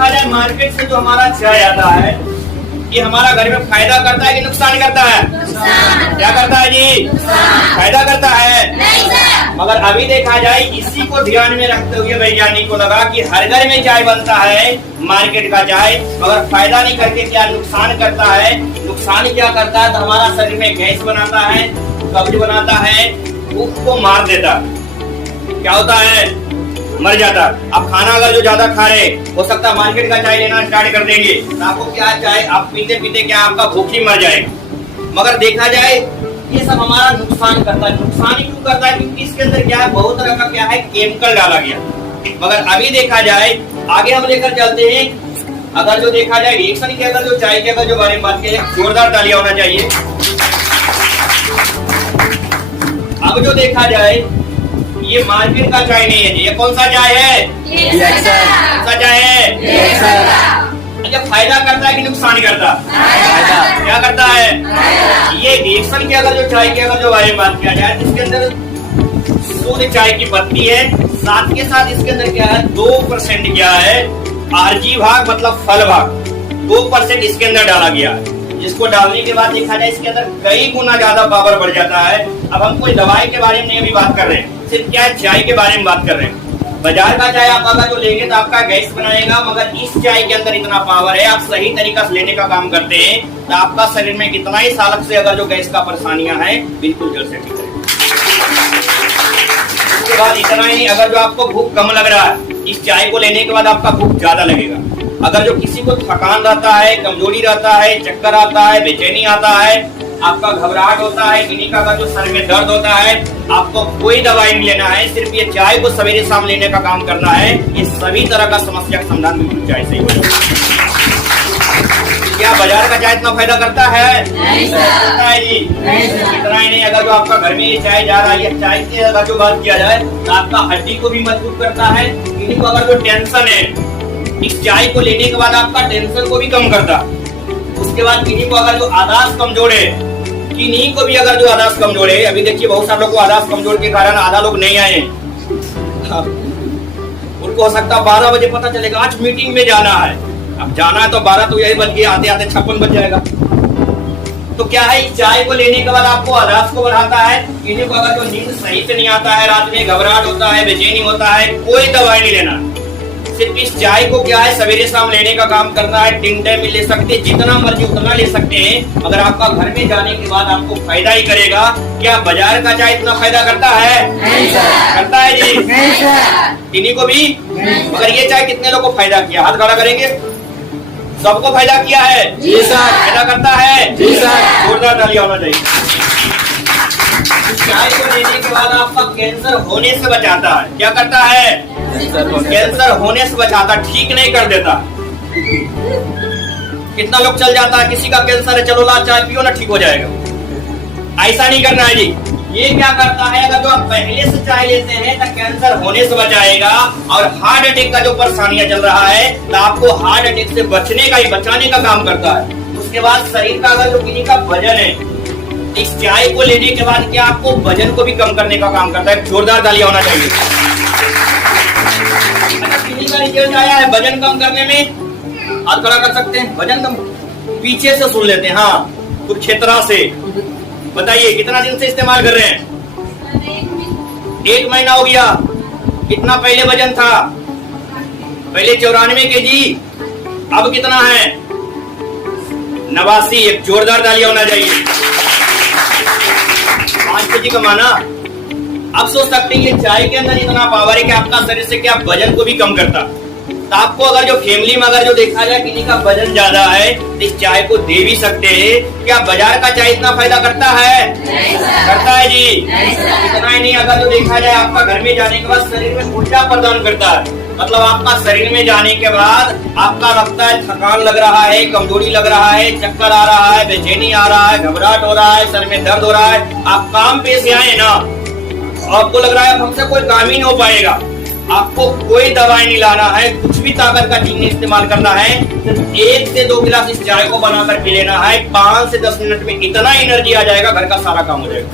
देखा जाए मार्केट से जो हमारा चाय आता है, ये हमारा घर में फायदा करता है कि नुकसान करता है? क्या करता है जी? फायदा करता है। मगर अभी देखा जाए इसी को ध्यान में रखते हुए वैज्ञानिक को लगा कि हर घर में चाय बनता है, मार्केट का चाय, मगर फायदा नहीं करके क्या नुकसान करता है। नुकसान क्या करता है? तो हमारा शरीर में गैस बनाता है, कब्ज बनाता है, भूख को मार देता। क्या होता है? मर जाता। अब खाना अगर जो ज्यादा खा रहे, हो सकता है मार्केट का चाय लेना स्टार्ट कर देंगे, तो आपको क्या चाय आप पीते पीते क्या आपका भूख ही मर जाएगा। मगर देखा जाए ये सब हमारा नुकसान करता है। नुकसान ही क्यों करता है? क्योंकि इसके अंदर क्या है, बहुत तरह का क्या है, केमिकल डाला गया। मगर अभी देखा जाए, आगे हम लेकर चलते हैं, अगर जो देखा जाए रिएक्शन के अगर जो चाय के अगर जो बारे में बात किया जाए, जोरदार तालियां होना चाहिए। अब जो देखा जाए ये मार्केट का चाय नहीं है जी, ये कौन सा चाय है? कौन सा चाय है? अच्छा, फायदा करता है कि नुकसान करता? क्या करता है? ये रिएक्शन के अगर जो चाय के अगर जो बारे में बात किया जाए, इसके अंदर शुद्ध चाय की पत्ती है, साथ के साथ इसके अंदर क्या है, 2% क्या है, आरजी भाग मतलब फल भाग 2% इसके अंदर डाला गया है। जिसको डालने के बाद देखा जाए इसके अंदर कई गुना ज्यादा पावर बढ़ जाता है। अब हम कोई दवाई के बारे में नहीं अभी बात कर रहे हैं, सिर्फ क्या चाय के बारे में बात कर रहे हैं। बाजार का चाय आप अगर जो लेंगे तो आपका गैस बनाएगा, मगर इस चाय के अंदर इतना पावर है, आप सही तरीका से लेने का काम करते हैं तो आपका शरीर में कितना ही सालक से अगर जो गैस का परेशानियां है बिल्कुल जड़ से ठीक है। उसके बाद इतना ही नहीं, अगर जो आपको भूख कम लग रहा है, इस चाय को लेने के बाद आपका भूख ज्यादा लगेगा। अगर जो किसी को थकान रहता है, कमजोरी रहता है, चक्कर आता है, बेचैनी आता है, आपका घबराहट होता है, किन्हीं का अगर जो सर में दर्द होता है, आपको कोई दवाई नहीं लेना है, सिर्फ ये चाय को सवेरे शाम लेने का काम करना है। ये सभी तरह का समस्या का समाधान बिल्कुल चाय से ही हो जाएगा। क्या बाजार का चाय इतना फायदा करता है? नहीं करता है जी। इतना ही नहीं, अगर जो आपका घर में ये चाय जा रहा है, चाय की अगर जो बात किया जाए तो आपका हड्डी को भी मजबूत करता है। किन्हीं को अगर जो टेंशन है, इस चाय को लेने के बाद आपका टेंशन को भी कम करता। उसके बाद किन्हीं को अगर जो आदास कमजोर है, किन्हीं को भी अगर जो आदास कमजोर है, अभी देखिए बहुत सारे लोग को आदास कमजोर के कारण आधा लोग नहीं आए। उनको हो सकता है 12 बजे पता चलेगा आज मीटिंग में जाना है, अब जाना है तो 12 तो यही बज गया, आते आते 56 बज जाएगा। तो क्या है, इस चाय को लेने के बाद आपको आदास को बढ़ाता है। किन्हीं को अगर जो नींद सही से नहीं आता है, रात में घबराहट होता है, बेचैनी होता है, कोई दवाई नहीं लेना, सिर्फ इस चाय को क्या है सवेरे शाम लेने का काम करना है। 3 टाइम में ले सकते हैं, जितना मर्जी उतना ले सकते हैं, मगर आपका घर में जाने के बाद आपको फायदा ही करेगा। क्या बाजार का चाय इतना फायदा करता है? करता है जी। किन्हीं को भी, मगर ये चाय कितने लोगों को फायदा किया? हाथ खड़ा करेंगे। सबको फायदा किया है जी सर। फायदा करता है जी सर। जोरदार तालियां होना चाहिए। चाय को लेने के बाद आपका कैंसर होने से बचाता है। क्या करता है? कैंसर होने से बचाता, ठीक नहीं कर देता। कितना लोग चल जाता है, किसी का कैंसर है, चलो ला चाय पियो ना ठीक हो जाएगा। ऐसा नहीं करना है जी। ये क्या करता है, अगर जो आप पहले से चाय लेते हैं तो कैंसर होने से बचाएगा। और हार्ट अटैक का जो परेशानियां चल रहा है तो आपको हार्ट अटैक से बचने का ही बचाने का काम करता है। उसके बाद शरीर का अगर जो किसी का वजन है, इस चाय को लेने के बाद क्या आपको वजन को भी कम करने का काम करता है। जोरदार तालियां होना चाहिए। किसी का रिजल्ट आया है वजन कम करने में, हाथ खड़ा कर सकते हैं। वजन कम पीछे से सुन लेते हैं, हाँ कुरुक्षेत्र से बताइए कितना दिन से इस्तेमाल कर रहे हैं? 1 महीना हो गया। कितना पहले वजन था? पहले 94 kg, अब कितना है? 89। एक जोरदार तालियां होना चाहिए। 5 kg कमाना। अब सोच सकते हैं ये चाय के अंदर इतना पावर है कि आपका शरीर से क्या वजन को भी कम करता। तो आपको अगर जो फैमिली में अगर जो देखा जाए किसी का वजन ज्यादा है तो इस चाय को दे भी सकते हैं। क्या बाजार का चाय इतना फायदा करता है? करता है जी। इतना ही नहीं, अगर जो देखा जाए आपका घर में जाने के बाद शरीर में ऊर्जा प्रदान करता है। मतलब आपका शरीर में जाने के बाद आपका लगता है थकान लग रहा है, कमजोरी लग रहा है, चक्कर आ रहा है, बेचैनी आ रहा है, घबराहट हो रहा है, सर में दर्द हो रहा है, आप काम पे से आए ना, आपको लग रहा है हमसे कोई काम ही नहीं हो पाएगा, आपको कोई दवाई नहीं लाना है, कुछ भी ताकत का चीज नहीं इस्तेमाल करना है, सिर्फ 1 से 2 गिलास इस चाय को बनाकर पी लेना है। 5 से 10 मिनट में इतना एनर्जी आ जाएगा, घर का सारा काम हो जाएगा।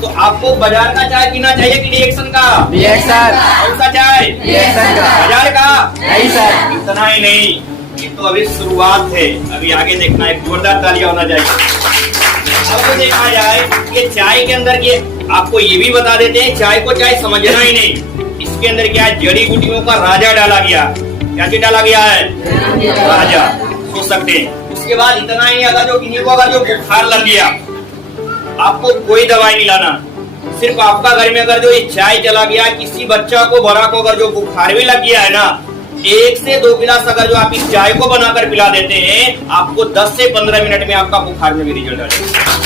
तो आपको बाजार का चाय पीना चाहिए कि रिएक्शन का? रिएक्शन। कौन सा चाय? रिएक्शन का। बाजार का? नहीं सर। इतना ही नहीं, ये तो अभी शुरुआत है, अभी आगे देखना है। जोरदार तालियां होना चाहिए। अब देखा जाए कि चाय के अंदर ये आपको ये भी बता देते हैं, चाय को चाय समझना ही नहीं, इसके अंदर क्या है, जड़ी बूटियों का राजा डाला गया। क्या चीज डाला गया है? राजा। सोच सकते हैं। उसके बाद इतना ही, अगर जो किन्हीं को अगर जो बुखार लग गया, आपको कोई दवाई नहीं लाना, सिर्फ आपका घर में अगर जो ये चाय चला गया, किसी बच्चा को बड़ा को अगर जो बुखार भी लग गया है ना, 1 से 2 गिलास अगर जो आप इस चाय को बनाकर पिला देते हैं, आपको 10 से 15 मिनट में आपका बुखार में भी रिजल्ट आ जाएगा।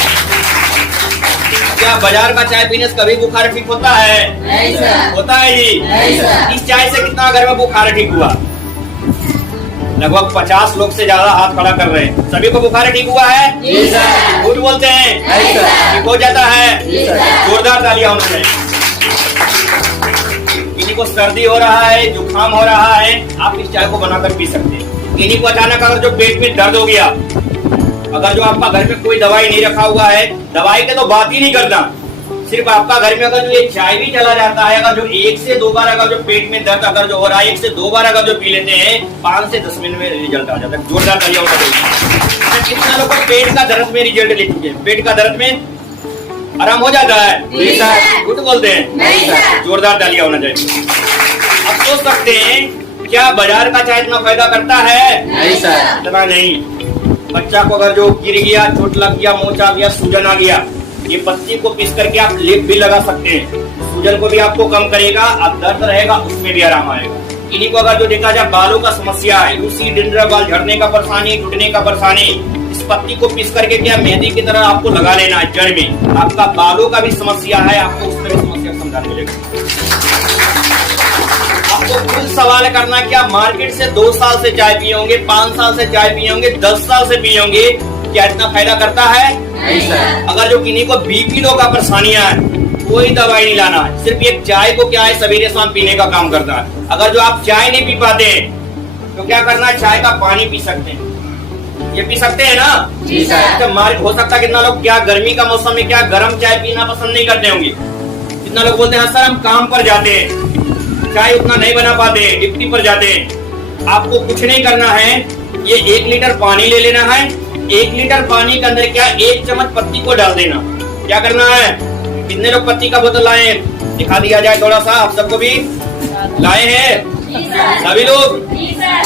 क्या बाजार का चाय पीने से कभी बुखार ठीक होता है? नहीं सर। होता है जी? नहीं सर। इस चाय से कितना घर में बुखार ठीक हुआ? लगभग 50 लोग से ज्यादा हाथ खड़ा कर रहे हैं। सभी को बुखार ठीक हुआ है? जी सर। झूठ बोलते हैं? नहीं सर। ठीक हो जाता है? जी सर। जोरदार तालियां होनी चाहिए। किन्हीं को सर्दी हो रहा है, जुकाम हो रहा है, आप इस चाय को बनाकर पी सकते हैं। किन्हीं को अचानक अगर जो पेट में दर्द हो गया, अगर जो आपका घर में कोई दवाई नहीं रखा हुआ है, दवाई के तो बात ही नहीं करना, सिर्फ आपका घर में अगर जो ये चाय भी चला जाता है, अगर जो 1 से 2 बार अगर जो पेट में दर्द अगर जो हो रहा है, 1 से 2 बार अगर जो पी लेते हैं, 5 से 10 मिनट में रिजल्ट आ जाता है। जोरदार तालियां होना चाहिए। कितना लोग पेट का दर्द में रिजल्ट ले चुके हैं? पेट का दर्द में आराम हो जाता है? जी सर। झूठ बोलते हैं? नहीं सर। जोरदार तालियां होना चाहिए। अब सोच सकते हैं, क्या बाजार का चाय इतना फायदा करता है? नहीं सर। इतना नहीं। बच्चा को अगर जो गिर गया, चोट लग गया, मोच आ गया, सूजन आ गया, ये पत्ती को पीस करके आप लेप भी लगा सकते हैं। सूजन को भी आपको कम करेगा, अब दर्द रहेगा उसमें भी आराम आएगा। इन्हीं को अगर जो देखा जाए, बालों का समस्या है, रूसी डिंडरा, बाल झड़ने का परेशानी, टूटने का परेशानी, इस पत्ती को पीस करके क्या मेहंदी की तरह आपको लगा लेना है जड़ में। आपका बालों का भी समस्या है, आपको उसमें भी समस्या का समाधान मिलेगा। आपको खुद सवाल करना, क्या मार्केट से 2 साल से चाय पिए होंगे, 5 साल से चाय पिए होंगे, 10 साल से पिए होंगे, क्या इतना फायदा करता है? नहीं सर। अगर जो किन्हीं को बीपी लो का परेशानियां है, कोई दवाई नहीं लाना है, सिर्फ एक चाय को क्या है, सवेरे शाम पीने का काम करता है। अगर जो आप चाय नहीं पी पाते तो क्या करना है, चाय का पानी पी सकते हैं। ये पी सकते हैं ना? जी सर। तो हो सकता है कितना लोग क्या गर्मी का मौसम में क्या गर्म चाय पीना पसंद नहीं करते होंगे। कितना लोग बोलते हैं, सर हम काम पर जाते हैं, चाय उतना नहीं बना पाते, ड्यूटी पर जाते हैं। आपको कुछ नहीं करना है, ये 1 लीटर पानी ले लेना है। 1 लीटर पानी के अंदर क्या 1 चम्मच पत्ती को डाल देना। क्या करना है? कितने लोग पत्ती का बोतल लाए हैं? दिखा दिया जाए थोड़ा सा, आप सबको भी लाए हैं? सभी लोग?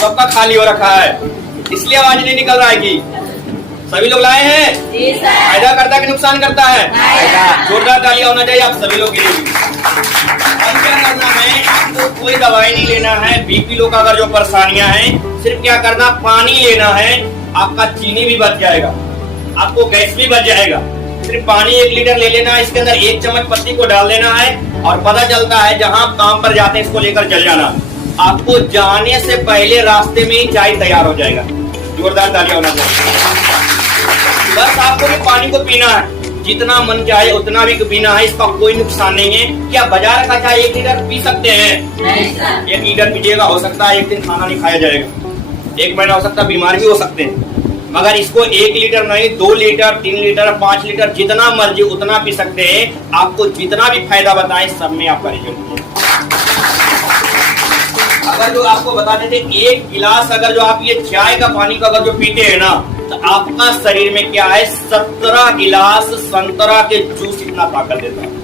सबका खाली हो रखा है, इसलिए आवाज नहीं निकल रहा है कि सभी लोग लाए हैं? फायदा करता है कि नुकसान करता है? जोरदार तालियां होना चाहिए आप सभी लोग के लिए। अब क्या करना है, आपको कोई दवाई नहीं लेना है। बीपी लो का अगर जो परेशानियां हैं, सिर्फ क्या करना, पानी लेना है। आपका चीनी भी बच जाएगा, आपको गैस भी बच जाएगा। सिर्फ पानी 1 लीटर ले लेना है, इसके अंदर 1 चम्मच पत्ती को डाल देना है, और पता चलता है जहां आप काम पर जाते हैं इसको लेकर चल जाना। आपको जाने से पहले रास्ते में ही चाय तैयार हो जाएगा। जोरदार तालियां होना चाहिए। बस आपको भी पानी को पीना है, जितना मन चाहे उतना भी पीना है, इसका कोई नुकसान नहीं है। क्या बाजार का चाय 1 लीटर पी सकते हैं? नहीं सर। 1 लीटर पीजिएगा, हो सकता है 1 दिन खाना नहीं खाया जाएगा, 1 महीना हो सकता है बीमार भी हो सकते हैं। मगर इसको 1 लीटर नहीं, 2 लीटर, 3 लीटर, 5 लीटर, जितना मर्जी उतना पी सकते हैं। आपको जितना भी फायदा बताएं, सब में आपका रिजल्ट। अगर जो आपको बता देते, 1 गिलास अगर जो आप ये चाय का पानी का अगर जो पीते हैं ना, तो आपका शरीर में क्या है, 17 गिलास संतरा के जूस इतना ताकत देता है।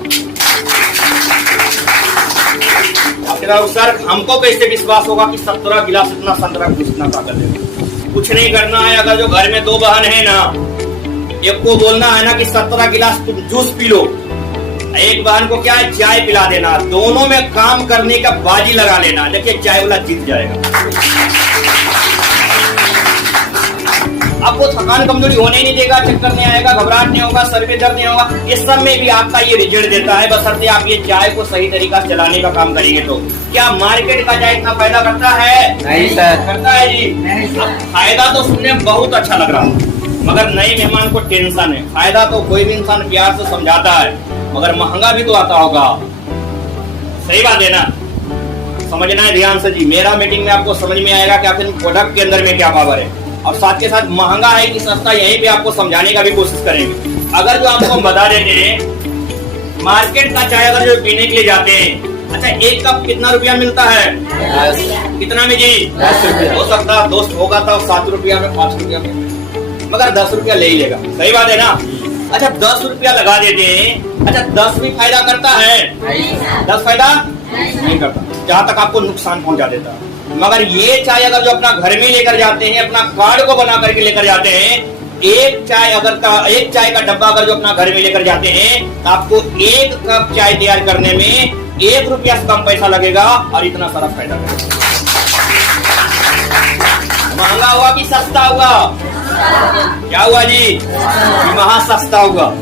सर हमको कैसे विश्वास होगा कि 17 गिलास इतना संतरा जूस इतना ताकत देता? कुछ नहीं करना है। अगर जो घर में 2 बहन है ना, एक को बोलना है ना कि 17 गिलास तुम जूस पी लो, एक बहन को क्या है, चाय पिला देना। दोनों में काम करने का बाजी लगा लेना, देखिए चाय वाला जीत जाएगा। आपको थकान कमजोरी होने नहीं देगा, चक्कर नहीं आएगा, घबराहट नहीं होगा, सर में दर्द नहीं होगा। इस सब में भी आपका ये रिजल्ट देता है, बशर्ते आप ये चाय को सही तरीका से चलाने का काम करेंगे तो। क्या मार्केट का चाय इतना फायदा करता है? नहीं सर। करता है जी? अब फायदा तो सुनने में बहुत अच्छा लग रहा है, मगर नए मेहमान को टेंशन है। फायदा तो कोई भी इंसान प्यार से समझाता है, मगर महंगा भी तो आता होगा। सही बात है ना? समझना है ध्यान से जी। मेरा मीटिंग में आपको समझ में आएगा कि आखिर प्रोडक्ट के अंदर में क्या पावर है, और साथ के साथ महंगा है कि सस्ता, यहीं पे आपको समझाने का भी कोशिश करेंगे। अगर जो आपको हम बता देते हैं, मार्केट का चाय अगर जो पीने के लिए जाते हैं, अच्छा एक कप कितना रुपया मिलता है? 10 कितना में जी? 10 रुपया। हो सकता है दोस्त होगा तो 7 रुपया में, 5 रुपया में, मगर 10 रुपया ले ही लेगा। सही बात है ना? अच्छा 10 रुपया लगा देते हैं, अच्छा 10 भी फायदा करता है? 10 फायदा नहीं करता, जहाँ तक आपको नुकसान पहुंचा देता है। मगर ये चाय अगर जो अपना घर में लेकर जाते हैं, अपना कार्ड को बना करके लेकर जाते हैं, एक चाय का डब्बा अगर जो अपना घर में लेकर जाते हैं, तो आपको 1 कप चाय तैयार करने में 1 रुपया से कम पैसा लगेगा और इतना सारा फायदा करेगा। महंगा हुआ कि सस्ता हुआ? क्या हुआ जी? महा सस्ता हुआ।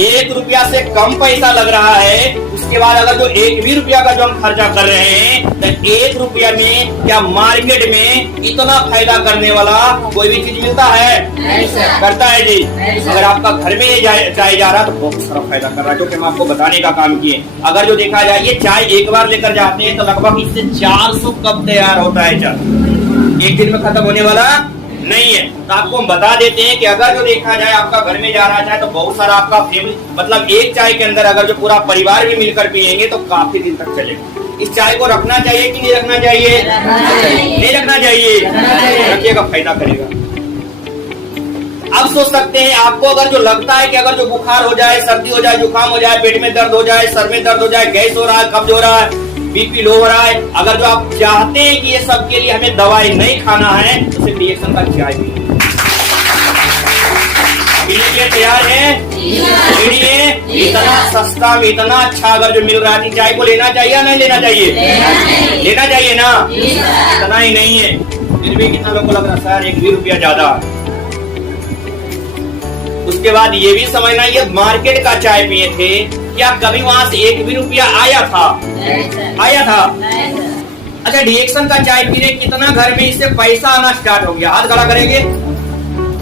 1 रुपया से कम पैसा लग रहा है, उसके बाद अगर जो 1 भी रुपया का जो हम खर्चा कर रहे हैं, तो 1 रुपया में क्या मार्केट में इतना फायदा करने वाला कोई भी चीज मिलता है? नहीं सर। करता है जी? नहीं सर। अगर आपका घर में ये चाय जा रहा है तो बहुत सारा फायदा कर रहा है, जो कि हम आपको बताने का काम किए। अगर जो देखा जाए, ये चाय एक बार लेकर जाते हैं तो लगभग इससे 400 कप तैयार होता है चाय। एक दिन में खत्म होने वाला नहीं है। तो आपको हम बता देते हैं कि अगर जो देखा जाए आपका घर में जा रहा है तो बहुत सारा आपका फैमिली, मतलब एक चाय के अंदर अगर जो पूरा परिवार भी मिलकर पिएंगे तो काफी दिन तक चलेगा। इस चाय को रखना चाहिए कि नहीं रखना चाहिए? नहीं रखना चाहिए। रखिएगा, फायदा करेगा। अब सोच सकते हैं, आपको अगर जो लगता है कि अगर जो बुखार हो जाए, सर्दी हो जाए, जुकाम हो जाए, पेट में दर्द हो जाए, सर में दर्द हो जाए, गैस हो रहा है, कब्ज हो रहा है, बीपी लो हो रहा है, अगर जो आप चाहते हैं कि ये सब के लिए हमें दवाई नहीं खाना है, तो सिर्फ रिएक्शन का चाय पीने के लिए तैयार है? इतना सस्ता में इतना अच्छा अगर जो मिल रहा है, चाय को लेना चाहिए या नहीं लेना चाहिए? लेना चाहिए ना? इतना ही नहीं है, फिर भी कितना लोगों को लग रहा है सर 1 भी रुपया ज्यादा। उसके बाद ये भी समझना, ये मार्केट का चाय पिए थे, क्या कभी वहां से 1 भी रुपया आया था? आया था? अच्छा रिएक्शन का चाय पीने कितना घर में इससे पैसा आना स्टार्ट हो गया? हाथ खड़ा करेंगे।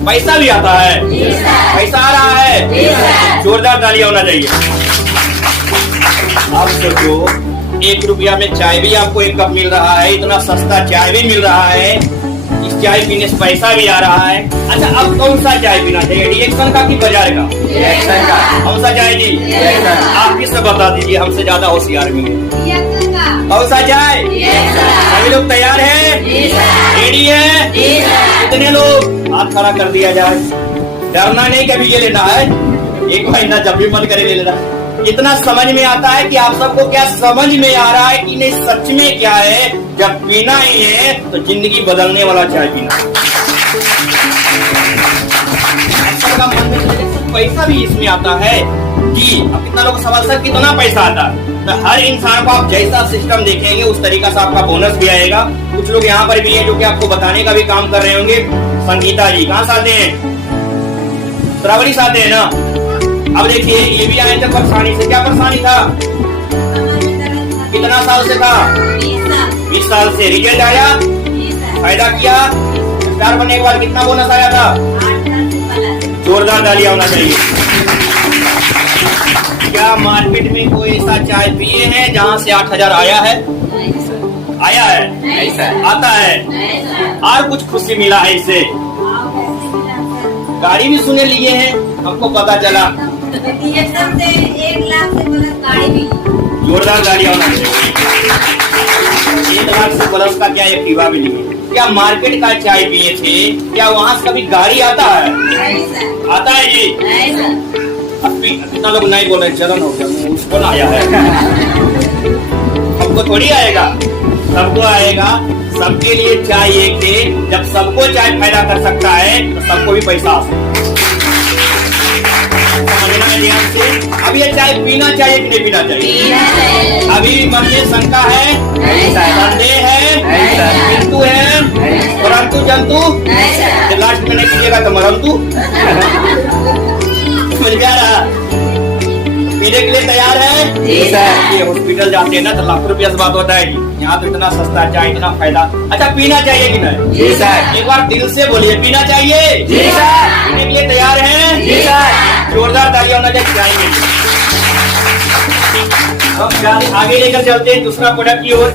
पैसा भी आता है? पैसा आ रहा है? जोरदार ताली होना चाहिए। आप सोचो 1 रुपया में चाय भी आपको 1 कप मिल रहा है, इतना सस्ता चाय भी मिल रहा है, इस चाय पीने से पैसा भी आ रहा है। अच्छा अब कौन सा चाय पीना चाहिए, रिएक्शन का कि बाजार का? रिएक्शन का। कौन सा चाय जी? आप किससे बता दीजिए, हमसे ज्यादा होशियार भी है। कौन सा चाय? सभी लोग तैयार हैं? रेडी है? कितने लोग? हाथ खड़ा कर दिया जाए। डरना नहीं, कभी ले लेना है, एक महीना जब भी मन करे ले लेना। इतना समझ में आता है कि आप सबको क्या समझ में आ रहा है कि नहीं सच में क्या है। जब पीना ही है तो जिंदगी बदलने वाला चाय पीना। का मन में पैसा भी इसमें आता है कि अब कितना लोग सवाल सर कितना पैसा आता है, तो हर इंसान को आप जैसा सिस्टम देखेंगे उस तरीका से आपका बोनस भी आएगा। कुछ लोग यहाँ पर भी हैं जो कि आपको बताने का भी काम कर रहे होंगे। संगीता जी कहाँ से आते हैं? श्रावणी से आते हैं ना? अब देखिए ये भी आए थे परेशानी से। क्या परेशानी था? कितना साल से था? 20 साल से। रिजल्ट आया? फायदा किया? स्टार बनने के बाद कितना बोनस आया था? जोरदार तालियां होना चाहिए। क्या मार्केट में कोई ऐसा चाय पिए हैं जहाँ से 8000 आया है? आया है? नहीं सर। आता है? और कुछ खुशी मिला है इससे? गाड़ी भी सुने लिए हैं, हमको पता चला। से 1 लाख से प्लस गाड़ी भी। जोरदार गाड़ी होना चाहिए। 1 लाख से प्लस का क्या एक्टिवा भी नहीं है। क्या मार्केट का चाय पिए थे, क्या वहाँ से कभी गाड़ी आता है? आता है जी? अब कितना लोग नहीं बोले, जलन हो गया, उसको ना आया है। हमको थोड़ी आएगा, सबको आएगा। सबके लिए चाय एक थे। जब सबको चाय फायदा कर सकता है तो सबको भी पैसा आ सकता है। समझना है ध्यान से। अब ये चाय पीना चाहिए कि नहीं पीना चाहिए? अभी मन में शंका है, संदेह है, किंतु है, परंतु जंतु लास्ट में नहीं पीजिएगा तो मरंतु। मिल जा रहा पीने के लिए तैयार है? ये हॉस्पिटल जाते हैं ना तो लाखों रुपया से बात होता है जी। यहाँ तो इतना सस्ता चाय, इतना फायदा। अच्छा पीना चाहिए कि नहीं? जी सर। एक बार दिल से बोलिए, पीना चाहिए? जी सर। पीने के लिए तैयार हैं? जी सर। जोरदार तालियां होना चाहिए चाय के लिए। हम आगे लेकर चलते हैं दूसरा प्रोडक्ट की ओर।